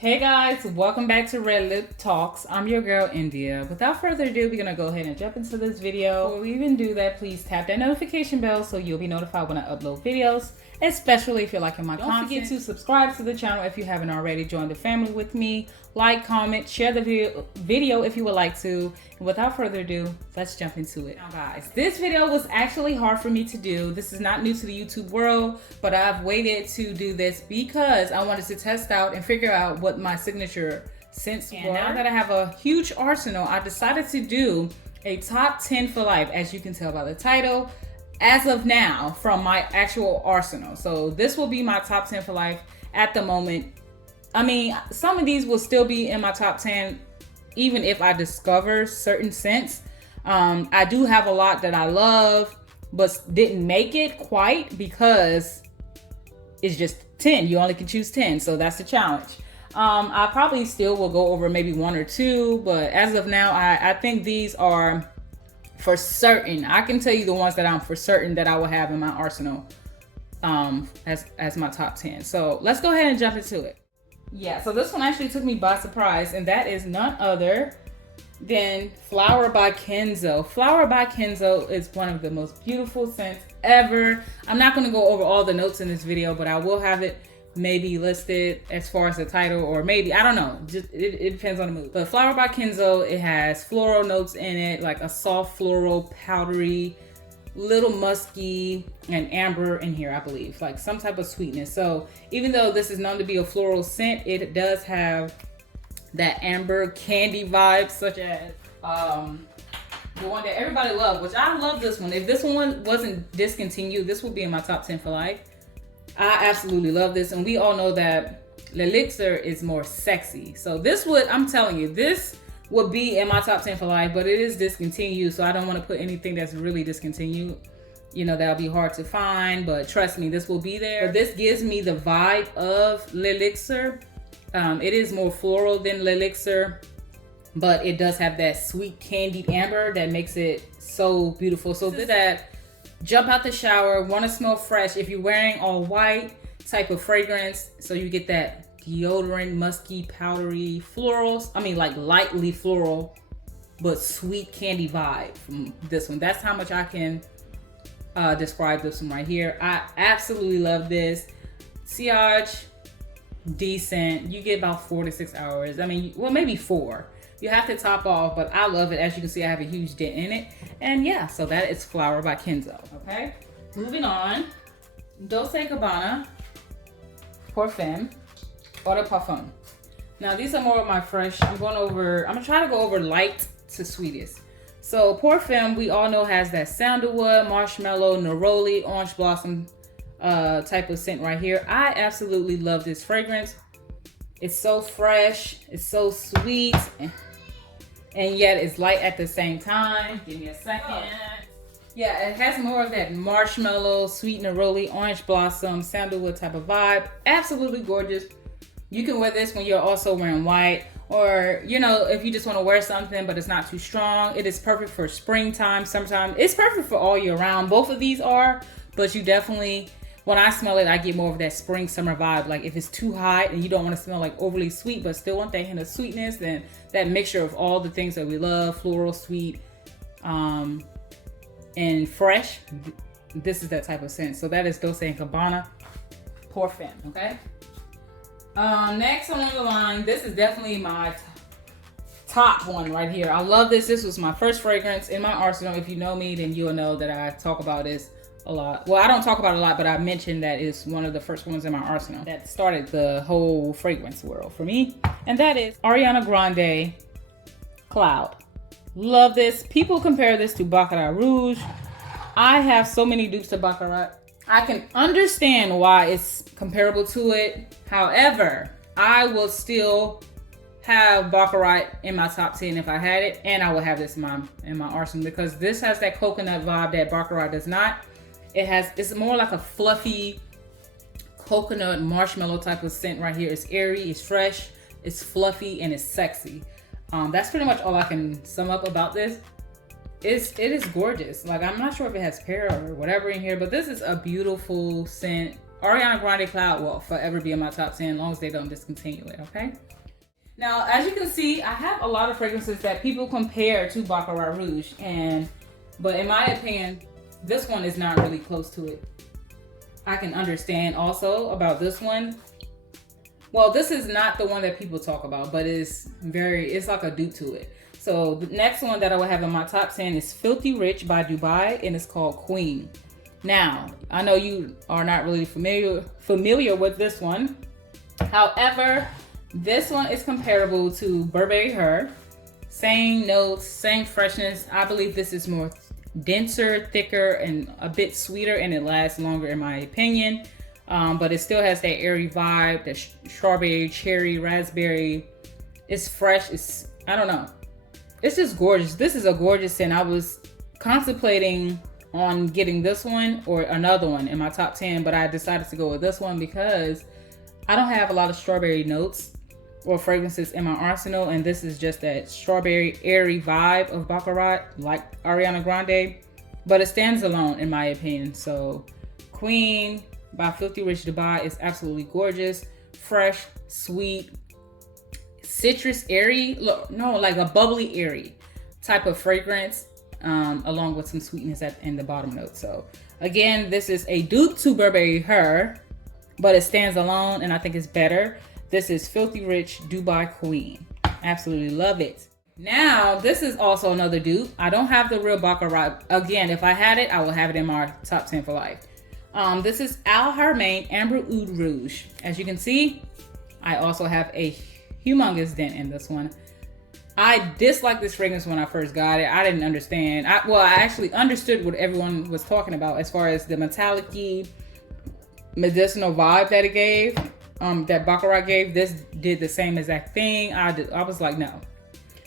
Hey guys, welcome back to Red Lip Talks. I'm your girl India. Without further ado, we're gonna go ahead and jump into this video. Before we even do that, please tap that notification bell so you'll be notified when I upload videos, especially if you're liking my content. Don't forget to subscribe to the channel if you haven't already. Join the family with me. Like, comment, share the video if you would like to. And without further ado, let's jump into it. Now guys, this video was actually hard for me to do. This is not new to the YouTube world, but I've waited to do this because I wanted to test out and figure out what my signature scents were. And now that I have a huge arsenal, I decided to do a top 10 for life, as you can tell by the title, as of now from my actual arsenal. So this will be my top 10 for life at the moment. I mean, some of these will still be in my top 10 even if I discover certain scents. I do have a lot that I love but didn't make it quite because it's just 10. You only can choose 10, so that's the challenge. I probably still will go over maybe one or two, but as of now, I think these are for certain. I can tell you the ones that I'm for certain that I will have in my arsenal as my top 10. So let's go ahead and jump into it. Yeah, so this one actually took me by surprise, and that is none other than Flower by KENZO. Flower by KENZO is one of the most beautiful scents ever. I'm not going to go over all the notes in this video, but I will have it maybe listed as far as the title, or maybe, I don't know, just it depends on the mood. But Flower by KENZO, it has floral notes in it, like a soft floral, powdery, little musky, and amber in here, I believe, like some type of sweetness. So even though this is known to be a floral scent, it does have that amber candy vibe, such as the one that everybody loved, which I love this one. If this one wasn't discontinued, this would be in my top 10 for life. I absolutely love this, and we all know that L'Elixir is more sexy. So this would, I'm telling you, this would be in my top 10 for life, but it is discontinued, so I don't want to put anything that's really discontinued. You know, that'll be hard to find, but trust me, this will be there. But this gives me the vibe of L'Elixir. It is more floral than L'Elixir, but it does have that sweet candied amber that makes it so beautiful. So this is that jump out the shower, want to smell fresh. If you're wearing all white type of fragrance, so you get that deodorant, musky, powdery, florals. I mean, like lightly floral, but sweet candy vibe from this one. That's how much I can describe this one right here. I absolutely love this. Sillage, decent. You get about 4 to 6 hours. I mean, well, maybe 4. You have to top off, but I love it. As you can see, I have a huge dent in it. And yeah, so that is Flower by KENZO. Okay, moving on. Dolce & Gabbana Parfum Eau de Parfum. Now these are more of my fresh. I'm gonna try to go over light to sweetest. So Parfum, we all know, has that sandalwood, marshmallow, neroli, orange blossom type of scent right here. I absolutely love this fragrance. It's so fresh, it's so sweet, and yet it's light at the same time. Give me a second. Yeah, it has more of that marshmallow, sweet neroli, orange blossom, sandalwood type of vibe. Absolutely gorgeous. You can wear this when you're also wearing white, or, you know, if you just want to wear something but it's not too strong. It is perfect for springtime, summertime. It's perfect for all year round. Both of these are, but you definitely, when I smell it, I get more of that spring summer vibe. Like if it's too hot and you don't want to smell like overly sweet, but still want that hint of sweetness, then that mixture of all the things that we love, floral, sweet, and fresh, this is that type of scent. So that is Dolce & Gabbana Parfum, okay? Next on the line, this is definitely my top one right here. I love this. This was my first fragrance in my arsenal. If you know me, then you'll know that I talk about this a lot. Well, I don't talk about it a lot, but I mentioned that it's one of the first ones in my arsenal that started the whole fragrance world for me. And that is Ariana Grande Cloud. Love this. People compare this to Baccarat Rouge. I have so many dupes to Baccarat. I can understand why it's comparable to it. However, I will still have Baccarat in my top 10 if I had it, and I will have this in my arsenal because this has that coconut vibe that Baccarat does not. It's more like a fluffy coconut marshmallow type of scent right here. It's airy, it's fresh, it's fluffy, and it's sexy. That's pretty much all I can sum up about this. It is gorgeous. Like, I'm not sure if it has pear or whatever in here, but this is a beautiful scent. Ariana Grande Cloud will forever be in my top 10 as long as they don't discontinue it, okay? Now, as you can see, I have a lot of fragrances that people compare to Baccarat Rouge, but in my opinion, this one is not really close to it. I can understand also about this one. Well, this is not the one that people talk about, but it's like a dupe to it. So the next one that I will have in my top 10 is Filthy Rich by Dubai, and it's called Queen. Now, I know you are not really familiar with this one. However, this one is comparable to Burberry Her. Same notes, same freshness. I believe this is more denser, thicker, and a bit sweeter, and it lasts longer in my opinion. But it still has that airy vibe, that strawberry, cherry, raspberry. It's fresh. I don't know. It's just gorgeous. This is a gorgeous scent. I was contemplating on getting this one or another one in my top 10, but I decided to go with this one because I don't have a lot of strawberry notes or fragrances in my arsenal, and this is just that strawberry airy vibe of Baccarat, like Ariana Grande, but it stands alone in my opinion. So Queen by Filthy Rich Dubai is absolutely gorgeous, fresh, sweet, citrus, airy, like a bubbly airy type of fragrance, along with some sweetness in the bottom note. So again, this is a dupe to Burberry Her, but it stands alone and I think it's better. This is Filthy Rich Dubai Queen. Absolutely love it. Now, this is also another dupe. I don't have the real Baccarat. Again, if I had it, I will have it in my top 10 for life. This is Haramain Amber Oud Rouge. As you can see, I also have a humongous dent in this one. I disliked this fragrance when I first got it. I didn't understand. I actually understood what everyone was talking about as far as the metallic-y, medicinal vibe that it gave. That Baccarat gave. This did the same exact thing. I was like, no.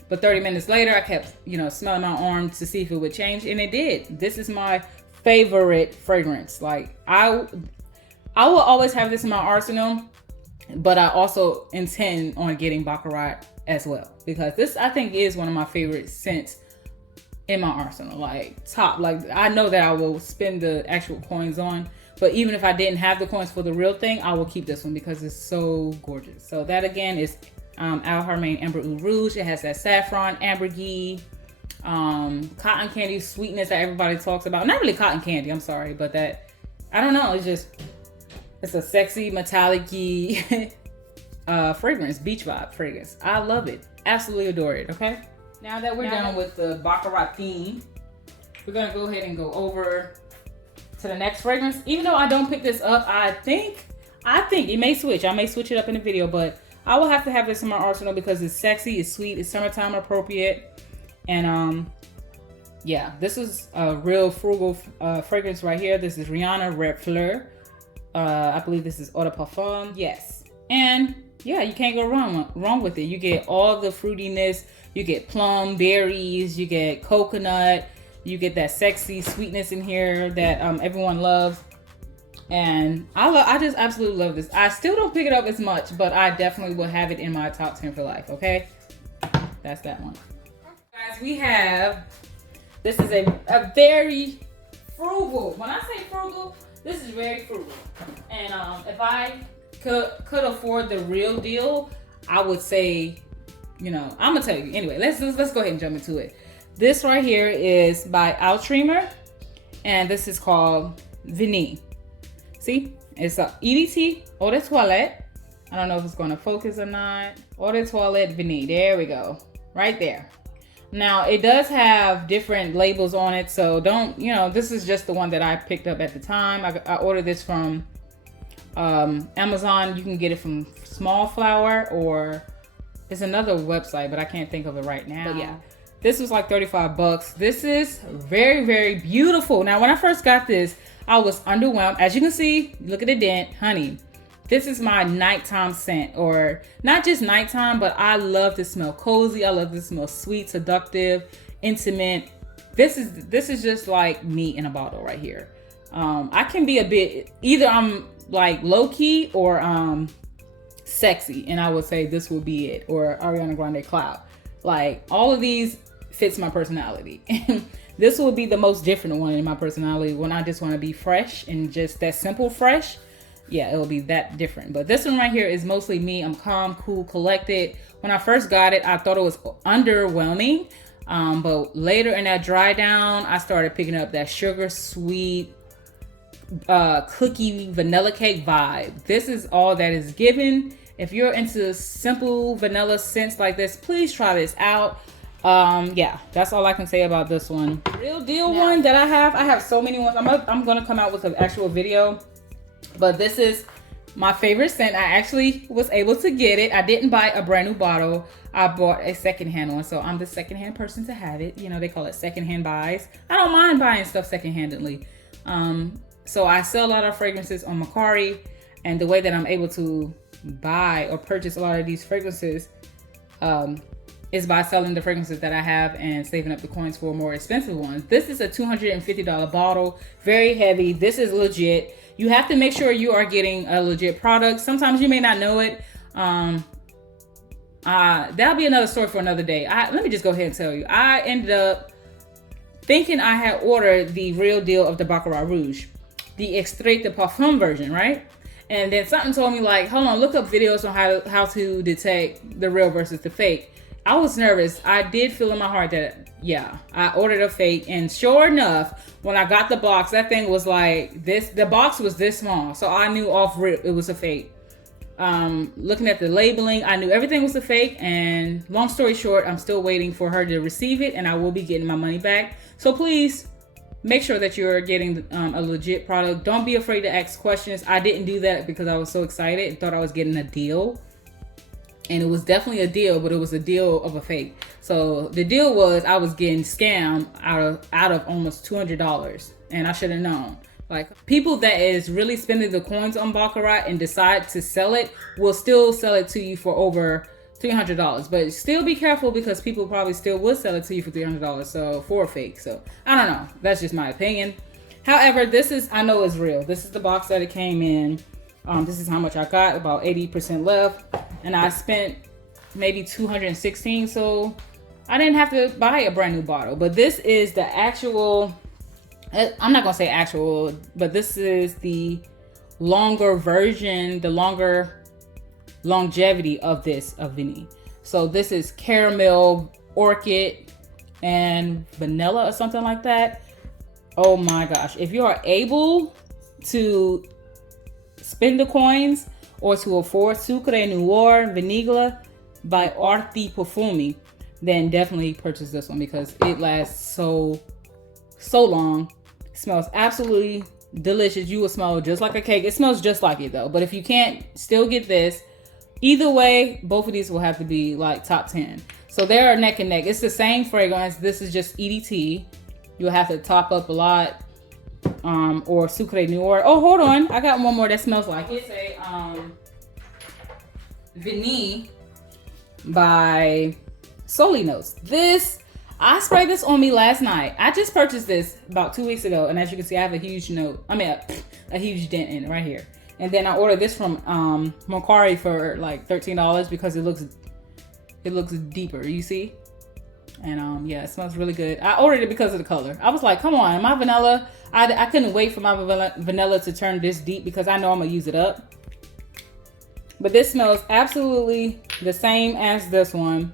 But 30 minutes later, I kept, smelling my arm to see if it would change, and it did. This is my favorite fragrance. Like, I will always have this in my arsenal, but I also intend on getting Baccarat as well, because this, I think, is one of my favorite scents in my arsenal. Like, I know that I will spend the actual coins on, but even if I didn't have the coins for the real thing, I will keep this one because it's so gorgeous. So that again is Haramain Amber Oud Rouge. It has that saffron, ambergris, cotton candy sweetness that everybody talks about. Not really cotton candy, I'm sorry, but that, I don't know, it's a sexy metallic-y fragrance, beach vibe fragrance. I love it. Absolutely adore it, okay? Now that we're done with the Baccarat theme, we're gonna go ahead and go over to the next fragrance. Even though I don't pick this up, I think it may switch. I may switch it up in the video, but I will have to have this in my arsenal because it's sexy, it's sweet, it's summertime appropriate. And yeah, this is a real frugal fragrance right here. This is Rihanna Red Fleur. I believe this is Eau de Parfum. Yes. And yeah, you can't go wrong with it. You get all the fruitiness, you get plum, berries, you get coconut, you get that sexy sweetness in here that everyone loves. And I just absolutely love this. I still don't pick it up as much, but I definitely will have it in my top 10 for life, okay? That's that one. Guys, this is a very frugal, when I say frugal, this is very frugal. And if I could afford the real deal, I would say, I'm gonna tell you. Anyway, let's go ahead and jump into it. This right here is by Outremer, and this is called Vanille. See, it's a EDT Eau de Toilette. I don't know if it's gonna focus or not. Eau de Toilette Vanille. There we go, right there. Now it does have different labels on it, so don't, this is just the one that I picked up at the time. I ordered this from Amazon. You can get it from Small Flower, or it's another website, but I can't think of it right now. But yeah, this was like 35 bucks. This is very, very beautiful. Now, when I first got this, I was underwhelmed. As you can see, look at the dent, honey. This is my nighttime scent, or not just nighttime, but I love to smell cozy. I love to smell sweet, seductive, intimate. This is just like me in a bottle right here. I can be a bit, either I'm like low key or sexy, and I would say this would be it, or Ariana Grande Cloud. Like, all of these fits my personality. This will be the most different one in my personality, when I just want to be fresh and just that simple fresh. yeah, it will be that different. But this one right here is mostly me. I'm calm, cool, collected. When I first got it, I thought it was underwhelming. But later in that dry down, I started picking up that sugar sweet cookie vanilla cake vibe. This is all that is given. If you're into simple vanilla scents like this, please try this out. Yeah, that's all I can say about this one. Real deal one that I have so many ones. I'm gonna come out with an actual video, but this is my favorite scent. I actually was able to get it. I didn't buy a brand new bottle. I bought a secondhand one, so I'm the secondhand person to have it. You know, they call it secondhand buys. I don't mind buying stuff secondhandedly. So I sell a lot of fragrances on Mercari, and the way that I'm able to buy or purchase a lot of these fragrances is by selling the fragrances that I have and saving up the coins for more expensive ones. This is a $250 bottle, very heavy. This is legit. You have to make sure you are getting a legit product. Sometimes you may not know it. That'll be another story for another day. Let me just go ahead and tell you. I ended up thinking I had ordered the real deal of the Baccarat Rouge, the Extrait de Parfum version, right? And then something told me like, hold on, look up videos on how to detect the real versus the fake. I was nervous. I did feel in my heart that, yeah, I ordered a fake. And sure enough, when I got the box, that thing was like this. The box was this small. So I knew off rip it was a fake. Looking at the labeling, I knew everything was a fake. And long story short, I'm still waiting for her to receive it, and I will be getting my money back. So please make sure that you're getting a legit product. Don't be afraid to ask questions. I didn't do that because I was so excited and thought I was getting a deal. And it was definitely a deal, but it was a deal of a fake. So the deal was I was getting scammed out of almost $200, and I should have known. Like, people that is really spending the coins on Baccarat and decide to sell it will still sell it to you for over $300. But still be careful, because people probably still would sell it to you for $300, so for a fake. So I don't know. That's just my opinion. However, this is, I know it's real. This is the box that it came in. This is how much I got, about 80% left. And I spent maybe $216, so I didn't have to buy a brand new bottle. But this is the actual, I'm not gonna say actual, but this is the longer version, the longer longevity of this, of Vanille. So this is caramel, orchid, and vanilla or something like that. Oh my gosh. If you are able to spend the coins or to afford Sucre Noir Vanille by Arti Perfumi, then definitely purchase this one, because it lasts so long. It smells absolutely delicious. You will smell just like a cake. It smells just like it though. But if you can't still get this, either way, both of these will have to be like top 10. So they are neck and neck. It's the same fragrance. This is just EDT. You'll have to top up a lot. Or Sucre Noir. Oh, hold on. I got one more that smells like it. It's a Vanille by Soli Notes. This, I sprayed this on me last night. I just purchased this about 2 weeks ago, and as you can see, I have a huge note. I mean, a huge dent in it right here. And then I ordered this from Mercari for like $13 because it looks deeper. You see? And yeah, it smells really good. I ordered it because of the color. I was like, come on, my vanilla. I couldn't wait for my vanilla to turn this deep, because I know I'm gonna use it up. But this smells absolutely the same as this one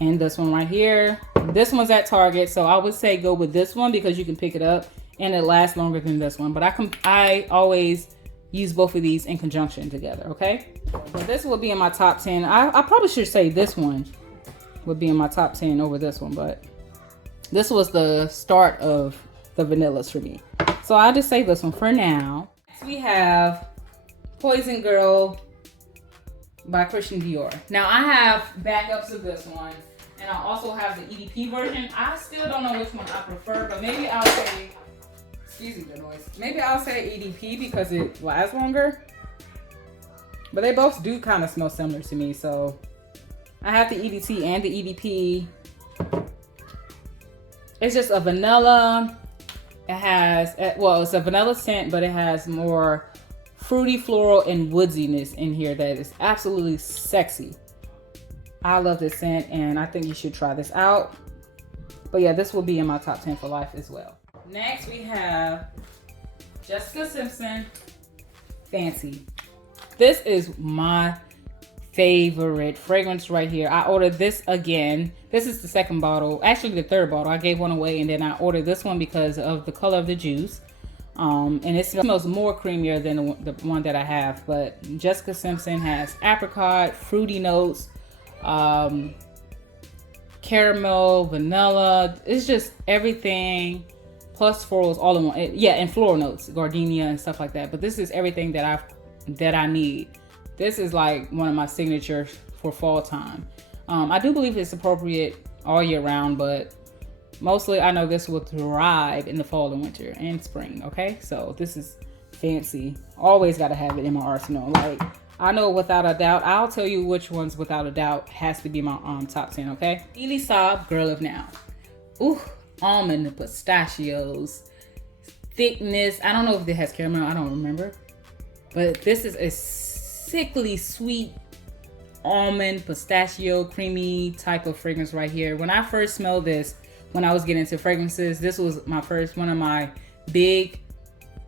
and this one right here. This one's at Target, so I would say go with this one because you can pick it up and it lasts longer than this one. But I always use both of these in conjunction together. Okay, so this will be in my top 10. I probably should say this one would be in my top 10 over this one, but this was the start of the vanillas for me. So I'll just say this one for now. Next we have Poison Girl by Christian Dior. Now I have backups of this one, and I also have the EDP version. I still don't know which one I prefer, but maybe I'll say, excuse me the noise, maybe I'll say EDP because it lasts longer. But they both do kind of smell similar to me, so I have the EDT and the EDP. It's just a vanilla. It has, well, it's a vanilla scent, but it has more fruity, floral, and woodsiness in here that is absolutely sexy. I love this scent, and I think you should try this out. But yeah, this will be in my top 10 for life as well. Next, we have Jessica Simpson Fancy. This is my favorite fragrance right here. I ordered this again. This is the second bottle, actually the third bottle. I gave one away and then I ordered this one because of the color of the juice. And it smells more creamier than the one that I have. But Jessica Simpson has apricot, fruity notes, caramel, vanilla. It's just everything plus florals all in one. Yeah, and floral notes, gardenia and stuff like that. But this is everything that I need. This is like one of my signatures for fall time. I do believe it's appropriate all year round, but mostly I know this will thrive in the fall and winter and spring, okay? So this is fancy. Always got to have it in my arsenal. Like, I know without a doubt, I'll tell you which ones without a doubt has to be my top 10, okay? Elie Girl of Now. Ooh, almond pistachios. Thickness. I don't know if it has caramel. I don't remember. But this is a sickly sweet almond pistachio creamy type of fragrance right here. When I first smelled this, when I was getting into fragrances, this was one of my big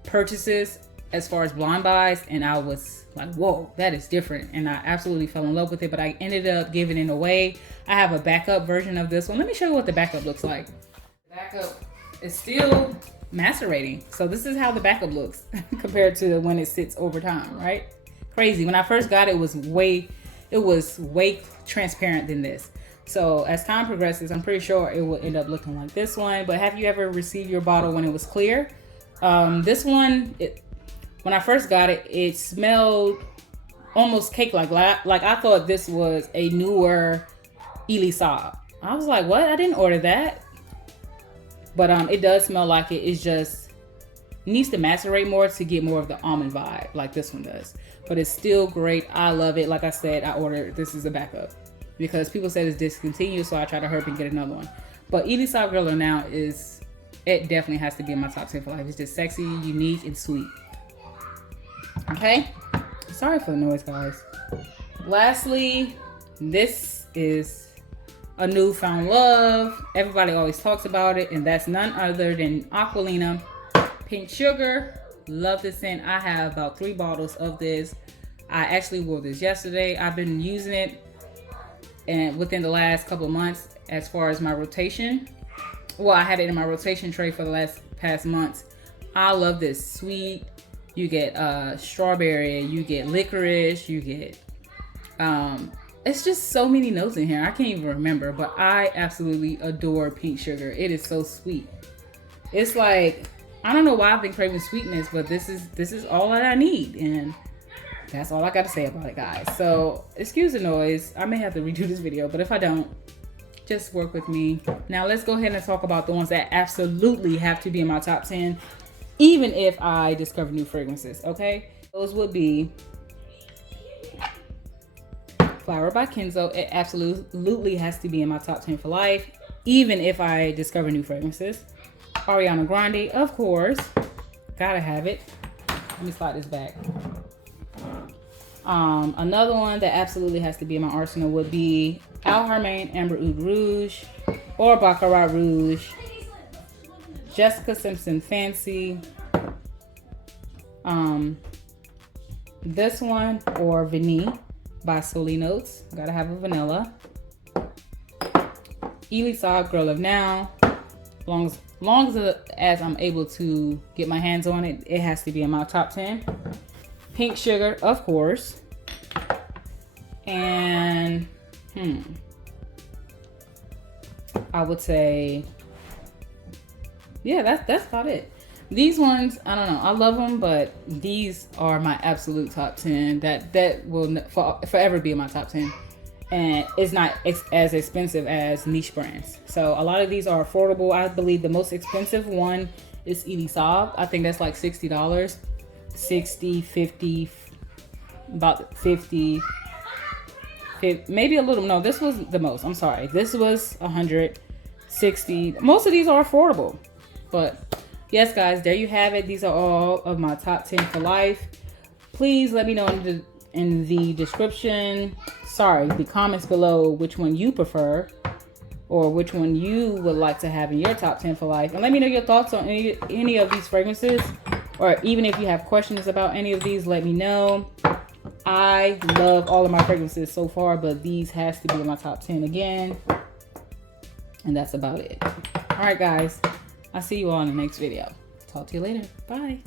purchases as far as blind buys, and I was like, whoa, that is different, and I absolutely fell in love with it. But I ended up giving it away. I have a backup version of this one. Let me show you what the backup looks like. The backup is still macerating, so this is how the backup looks compared to when it sits over time, right? Crazy. When I first got it, it was way transparent than this. So as time progresses, I'm pretty sure it will end up looking like this one. But have you ever received your bottle when it was clear? This one, when I first got it, it smelled almost cake-like. Like I thought this was a newer Elie. I was like, what? I didn't order that. But it does smell like it. It's just needs to macerate more to get more of the almond vibe like this one does. But it's still great. I love it. Like I said, I ordered this as a backup because people said it's discontinued, so I try to hurry and get another one. But Elie Girl of Now it definitely has to be in my top 10 for life. It's just sexy, unique, and sweet. Okay? Sorry for the noise, guys. Lastly, this is a newfound love. Everybody always talks about it, and that's none other than Aquilina Pink Sugar. Love this scent. I have about 3 bottles of this. I actually wore this yesterday. I've been using it and within the last couple of months as far as my rotation. Well, I had it in my rotation tray for the past months. I love this. Sweet. You get strawberry, you get licorice, you get it's just so many notes in here. I can't even remember, but I absolutely adore Pink Sugar. It is so sweet. It's like, I don't know why I've been craving sweetness, but this is all that I need, and that's all I got to say about it, guys. So excuse the noise. I may have to redo this video, but if I don't, just work with me. Now let's go ahead and talk about the ones that absolutely have to be in my top 10, even if I discover new fragrances. Okay, those would be Flower by KENZO. It absolutely has to be in my top 10 for life, even if I discover new fragrances. Ariana Grande, of course, gotta have it. Let me slide this back. Another one that absolutely has to be in my arsenal would be Haramain Amber Oud Rouge or Baccarat Rouge, Jessica Simpson Fancy, this one, or Vanille by Soli Notes. Gotta have a vanilla. Elie Girl of Now. Long as I'm able to get my hands on it, it has to be in my top 10. Pink Sugar, of course. And I would say, yeah, that's about it. These ones, I don't know, I love them, but these are my absolute top 10. That will forever be in my top 10. And it's not as expensive as niche brands. So a lot of these are affordable. I believe the most expensive one is Elie. I think that's like $60. 60, 50, about 50, maybe a little. No, this was the most. I'm sorry. This was 160. Most of these are affordable. But yes, guys, there you have it. These are all of my top 10 for life. Please let me know in the description, the comments below, which one you prefer or which one you would like to have in your top 10 for life. And let me know your thoughts on any of these fragrances. or even if you have questions about any of these, let me know. I love all of my fragrances so far, but these has to be in my top 10 again. And that's about it. All right, guys. I'll see you all in the next video. Talk to you later. Bye.